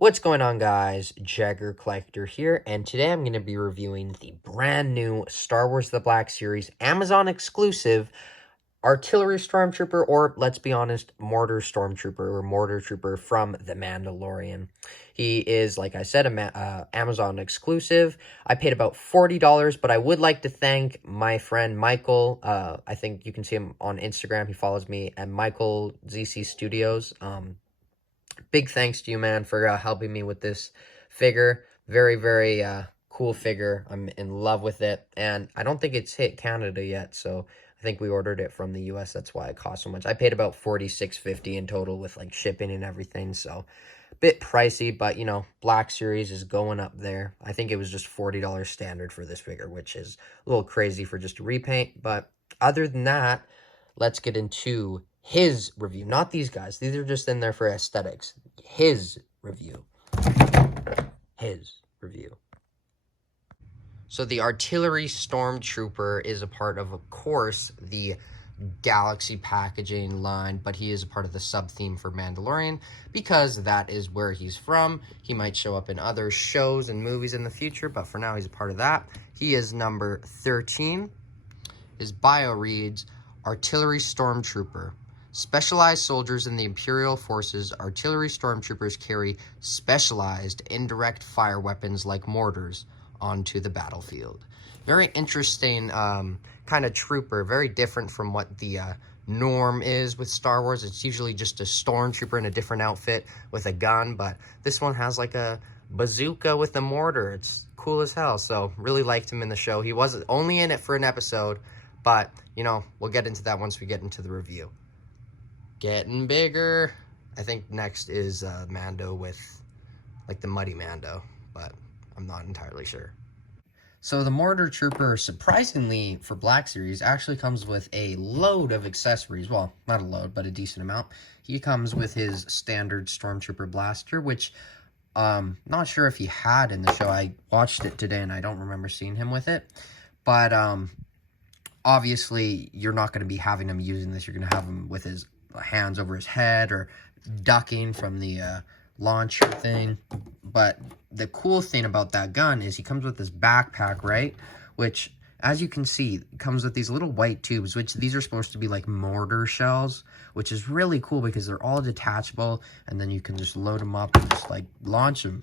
What's going on, guys? Jagger Collector here, and today I'm going to be reviewing the brand new Star Wars The Black Series Amazon exclusive Artillery Stormtrooper, or let's be honest, Mortar Stormtrooper or Mortar Trooper from The Mandalorian. He is, like I said, Amazon exclusive. I paid about $40, but I would like to thank my friend Michael. I think you can see him on Instagram. He follows me at Michael ZC Studios. Big thanks to you, man, for helping me with this figure. Very, very cool figure. I'm in love with it, and I don't think it's hit Canada yet, so I think we ordered it from the US. That's why it cost so much. I paid about $46.50 in total with like shipping and everything, so a bit pricey, but you know, Black Series is going up there. I think it was just $40 standard for this figure, which is a little crazy for just a repaint, but other than that, let's get into his review. Not these guys. These are just in there for aesthetics. His review. His review. So the Artillery Stormtrooper is a part of course, the Galaxy packaging line, but he is a part of the sub-theme for Mandalorian because that is where he's from. He might show up in other shows and movies in the future, but for now he's a part of that. He is number 13. His bio reads, Artillery Stormtrooper. Specialized soldiers in the Imperial Forces, artillery stormtroopers carry specialized indirect fire weapons like mortars onto the battlefield. Very interesting kind of trooper, very different from what the norm is with Star Wars. It's usually just a stormtrooper in a different outfit with a gun, but this one has like a bazooka with a mortar. It's cool as hell, so really liked him in the show. He was only in it for an episode, but, you know, we'll get into that once we get into the review. Getting bigger. I think next is Mando with, like, the Muddy Mando, but I'm not entirely sure. So the Mortar Trooper, surprisingly for Black Series, actually comes with a load of accessories. Well, not a load, but a decent amount. He comes with his standard Stormtrooper blaster, which not sure if he had in the show. I watched it today, and I don't remember seeing him with it. But obviously, you're not going to be having him using this. You're going to have him with his hands over his head or ducking from the launcher thing. But the cool thing about that gun is he comes with this backpack, right? Which, as you can see, comes with these little white tubes, which these are supposed to be like mortar shells, which is really cool because they're all detachable, and then you can just load them up and just like launch them.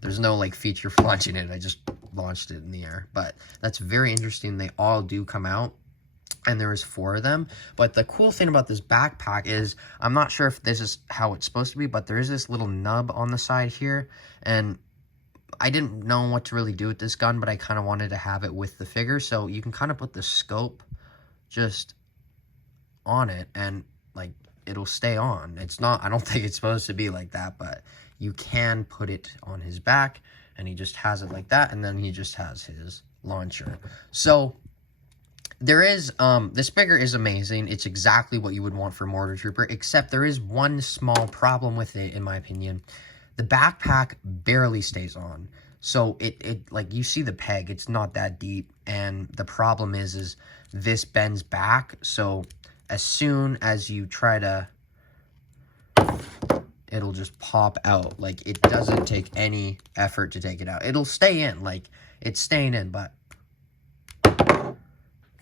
There's no like feature for launching it. I just launched it in the air, but that's very interesting. They all do come out, and there is 4 of them. But the cool thing about this backpack is, I'm not sure if this is how it's supposed to be, but there is this little nub on the side here, and I didn't know what to really do with this gun, but I kind of wanted to have it with the figure, so you can kind of put the scope just on it, and like it'll stay on. It's not, I don't think it's supposed to be like that, but you can put it on his back, and he just has it like that, and then he just has his launcher. So there is, this figure is amazing. It's exactly what you would want for Mortar Trooper, except there is one small problem with it, in my opinion. The backpack barely stays on. So it like, you see the peg, it's not that deep, and the problem is this bends back, so as soon as you try to, it'll just pop out. Like, it doesn't take any effort to take it out. It'll stay in, like, it's staying in, but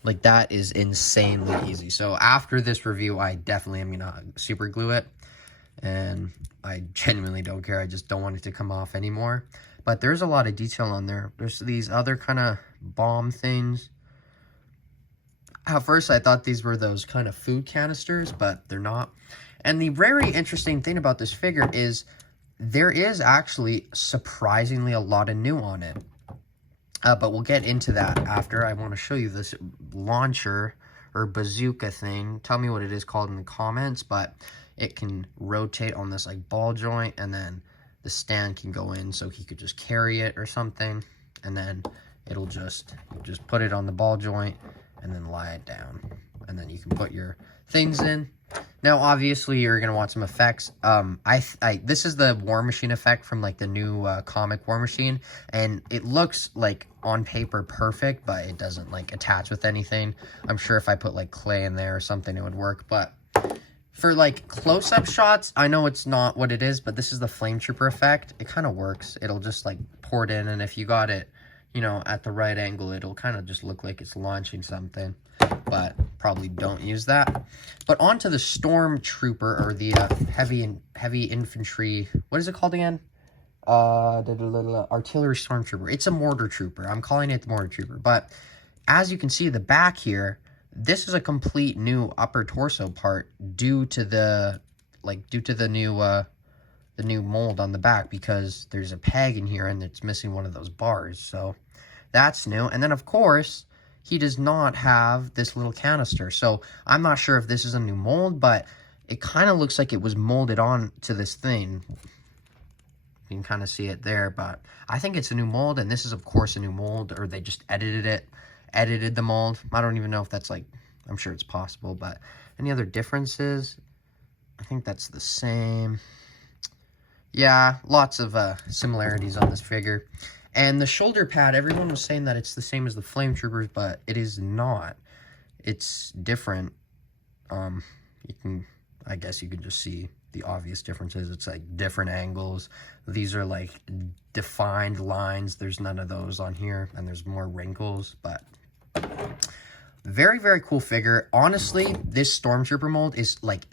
like, that is insanely easy. So after this review, I definitely am gonna super glue it, and I genuinely don't care. I just don't want it to come off anymore. But there's a lot of detail on there. There's these other kind of bomb things. At first, I thought these were those kind of food canisters, but they're not. And the very interesting thing about this figure is there is actually surprisingly a lot of new on it. But we'll get into that after. I want to show you this launcher or bazooka thing. Tell me what it is called in the comments, but it can rotate on this like ball joint, and then the stand can go in so he could just carry it or something, and then it'll just put it on the ball joint and then lie it down, and then you can put your things in. Now, obviously, you're going to want some effects. This is the War Machine effect from, like, the new comic War Machine, and it looks, like, on paper perfect, but it doesn't, like, attach with anything. I'm sure if I put, like, clay in there or something, it would work, but For, like, close-up shots, I know it's not what it is, but this is the Flame Trooper effect. It kind of works. It'll just, like, pour it in, and if you got it, you know, at the right angle, it'll kind of just look like it's launching something. But probably don't use that. But on to the Stormtrooper, or the heavy infantry. What is it called again? Artillery Stormtrooper. It's a mortar trooper. I'm calling it the mortar trooper. But as you can see, the back here, this is a complete new upper torso part due to the new mold on the back, because there's a peg in here and it's missing one of those bars. So that's new. And then of course, he does not have this little canister. So I'm not sure if this is a new mold, but it kind of looks like it was molded on to this thing. You can kind of see it there, but I think it's a new mold, and this is of course a new mold, or they just edited the mold. I don't even know if that's, like, I'm sure it's possible, but any other differences? I think that's the same. Yeah, lots of similarities on this figure. And the shoulder pad, everyone was saying that it's the same as the Flame Troopers, but it is not. It's different. I guess you can just see the obvious differences. It's like different angles. These are like defined lines. There's none of those on here, and there's more wrinkles, but very, very cool figure. Honestly, this Stormtrooper mold is like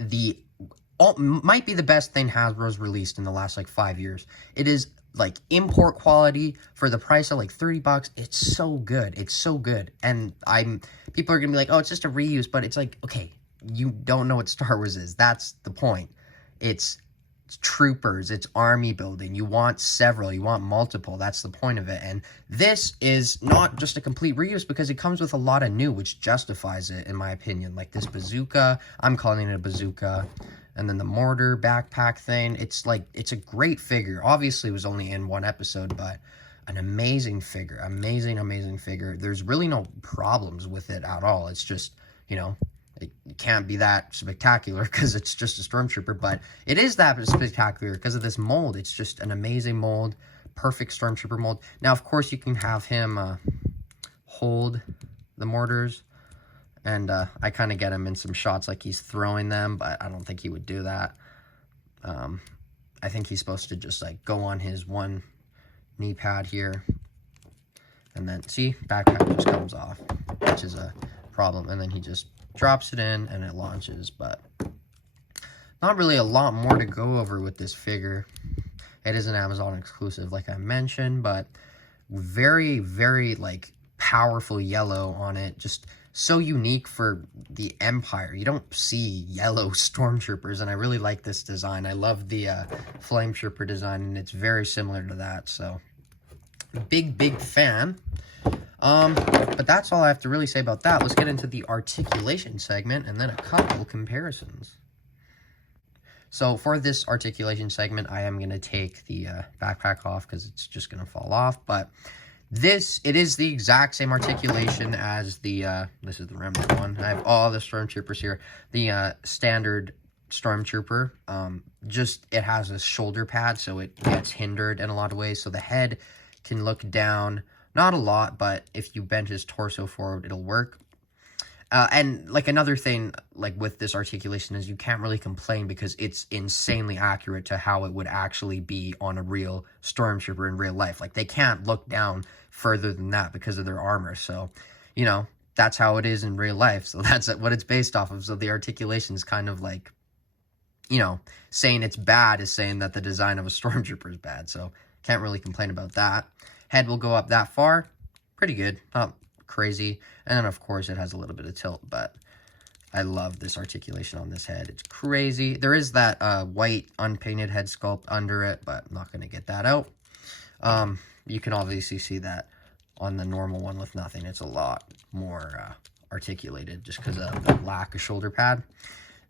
might be the best thing Hasbro's released in the last like 5 years. It is like import quality for the price of like 30 bucks. It's so good. It's so good. And people are gonna be like, oh, it's just a reuse, but it's like, okay, you don't know what Star Wars is. That's the point. It's troopers, it's army building. You want several, you want multiple. That's the point of it. And this is not just a complete reuse, because it comes with a lot of new, which justifies it, in my opinion. Like this bazooka, I'm calling it a bazooka. And then the mortar backpack thing. It's like, it's a great figure. Obviously, it was only in one episode, but an amazing figure. Amazing, amazing figure. There's really no problems with it at all. It's just, you know, it can't be that spectacular because it's just a Stormtrooper, but it is that spectacular because of this mold. It's just an amazing mold, perfect Stormtrooper mold. Now, of course, you can have him hold the mortars, and I kind of get him in some shots like he's throwing them, but I don't think he would do that. I think he's supposed to just like go on his one knee pad here, and then see, backpack just comes off, which is a problem, and then he just drops it in and it launches. But not really a lot more to go over with this figure. It is an Amazon exclusive, like I mentioned, but very, very like powerful yellow on it. Just so unique for the Empire. You don't see yellow Stormtroopers, and I really like this design. I love the Flame Trooper design, and it's very similar to that. So big fan. But that's all I have to really say about that. Let's get into the articulation segment and then a couple comparisons. So for this articulation segment, I am going to take the backpack off because it's just going to fall off. But it is the exact same articulation as the, this is the remnant one. I have all the Stormtroopers here. The standard Stormtrooper, just it has a shoulder pad, so it gets hindered in a lot of ways. So the head can look down. Not a lot, but if you bend his torso forward, it'll work. And like another thing, like with this articulation, is you can't really complain because it's insanely accurate to how it would actually be on a real Stormtrooper in real life. Like they can't look down further than that because of their armor. So, you know, that's how it is in real life. So that's what it's based off of. So the articulation is kind of like, you know, saying it's bad is saying that the design of a Stormtrooper is bad. So can't really complain about that. Head will go up that far. Pretty good. Not crazy. And then, of course, it has a little bit of tilt, but I love this articulation on this head. It's crazy. There is that white unpainted head sculpt under it, but I'm not going to get that out. You can obviously see that on the normal one with nothing. It's a lot more articulated just because of the lack of shoulder pad.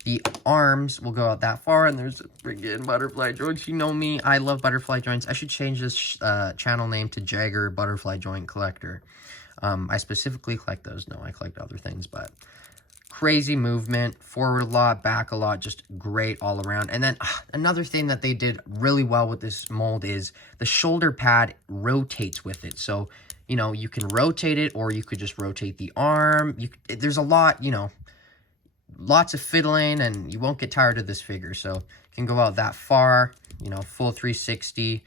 The arms will go out that far, and there's friggin' butterfly joints. You know me, I love butterfly joints. I should change this channel name to Jagger Butterfly Joint Collector. I specifically collect those. No, I collect other things, but crazy movement, forward a lot, back a lot, just great all around. And then another thing that they did really well with this mold is the shoulder pad rotates with it. So, you know, you can rotate it, or you could just rotate the arm. There's a lot, you know. lots of fiddling, and you won't get tired of this figure. So you can go out that far, you know, full 360,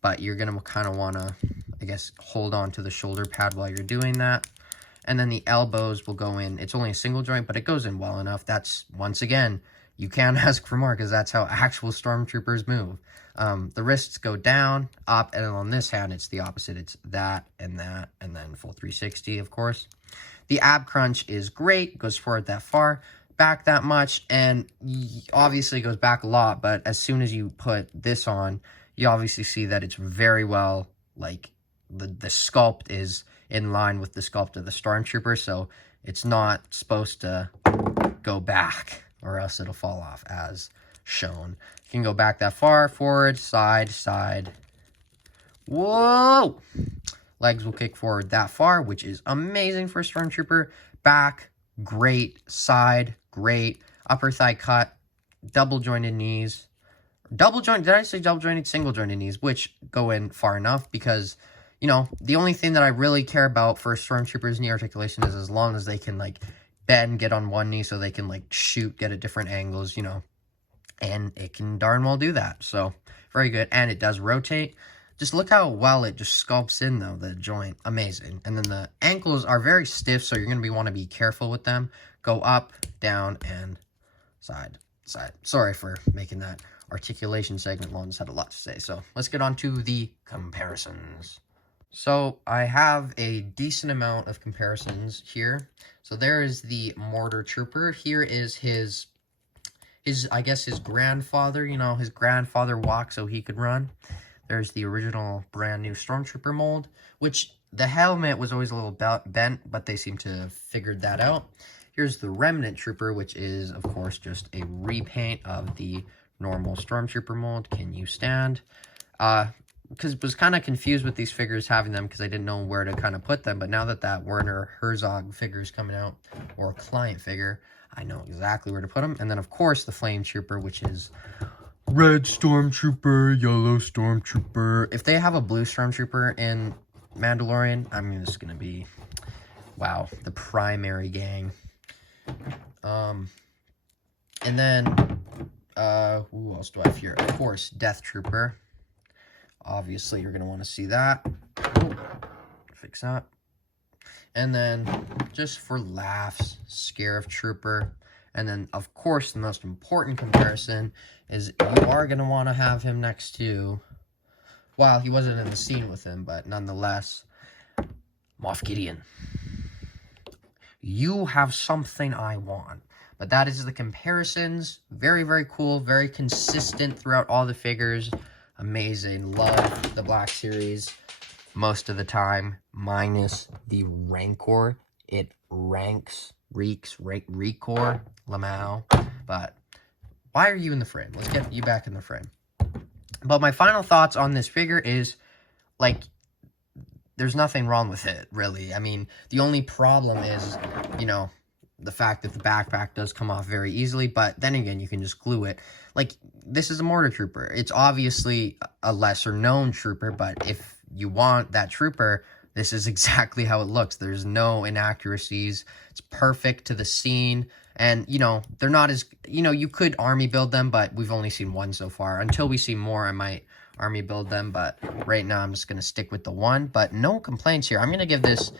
but you're going to kind of want to, I guess, hold on to the shoulder pad while you're doing that. And then the elbows will go in. It's only a single joint, but it goes in well enough. That's, once again, you can't ask for more because that's how actual Stormtroopers move. The wrists go down, up, and then on this hand, it's the opposite. It's that, and then full 360, of course. The ab crunch is great. Goes forward that far, back that much, and obviously goes back a lot, but as soon as you put this on, you obviously see that it's very well, like, the sculpt is in line with the sculpt of the Stormtrooper, so it's not supposed to go back, or else it'll fall off, as shown. You can go back that far, forward, side, side. Whoa! Legs will kick forward that far, which is amazing for a Stormtrooper. Back, great. Side, great. Upper thigh cut. Double jointed knees. Double joint, did I say double jointed? Single jointed knees, which go in far enough because, you know, the only thing that I really care about for Stormtroopers knee articulation is as long as they can, like, bend, get on one knee so they can, like, shoot, get at different angles, you know. And it can darn well do that. So, very good. And it does rotate. Just look how well it just sculpts in, though, the joint. Amazing. And then the ankles are very stiff, so you're going to want to be careful with them. Go up, down, and side, side. Sorry for making that articulation segment long. Just had a lot to say. So, let's get on to the comparisons. So, I have a decent amount of comparisons here. So, there is the Mortar Trooper. Here is his I guess his grandfather, you know, his grandfather walked so he could run. There's the original brand new Stormtrooper mold, which the helmet was always a little bent, but they seem to have figured that out. Here's the Remnant Trooper, which is, of course, just a repaint of the normal Stormtrooper mold. Can you stand? Because I was kind of confused with these figures, having them, because I didn't know where to kind of put them. But now that Werner Herzog figure is coming out, or a client figure, I know exactly where to put them. And then, of course, the Flame Trooper, which is red Stormtrooper, yellow Stormtrooper. If they have a blue Stormtrooper in Mandalorian, I'm just going to be, wow, the primary gang. And then, who else do I have here? Of course, Death Trooper. Obviously, you're going to want to see that. Oh, fix that. And then, just for laughs, Scarif Trooper. And then, of course, the most important comparison is you are going to want to have him next to, well, he wasn't in the scene with him, but nonetheless, Moff Gideon. You have something I want. But that is the comparisons. Very, very cool. Very consistent throughout all the figures. Amazing. Love the Black Series most of the time, minus the Rancor. It reeks, Rancor, Lamau. But why are you in the frame? Let's get you back in the frame. But my final thoughts on this figure is, like, there's nothing wrong with it, really. I mean, the only problem is, you know, the fact that the backpack does come off very easily, but then again, you can just glue it. Like, this is a Mortar Trooper. It's obviously a lesser-known trooper, but if you want that trooper, this is exactly how it looks. There's no inaccuracies. It's perfect to the scene. And, you know, they're not as, you know, you could army build them, but we've only seen one so far. Until we see more, I might army build them, but right now I'm just going to stick with the one. But no complaints here. I'm going to give this,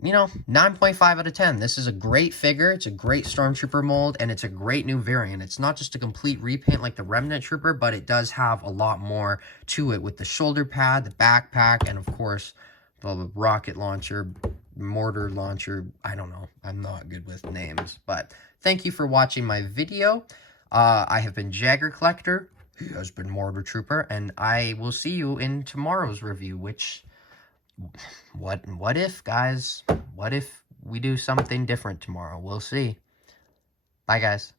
you know, 9.5 out of 10. This is a great figure. It's a great Stormtrooper mold, and it's a great new variant. It's not just a complete repaint like the Remnant Trooper, but it does have a lot more to it with the shoulder pad, the backpack, and of course, the rocket launcher, mortar launcher. I don't know. I'm not good with names, but thank you for watching my video. I have been Jagger Collector. He has been Mortar Trooper, and I will see you in tomorrow's review, which... What if, guys? What if we do something different tomorrow? We'll see. Bye, guys.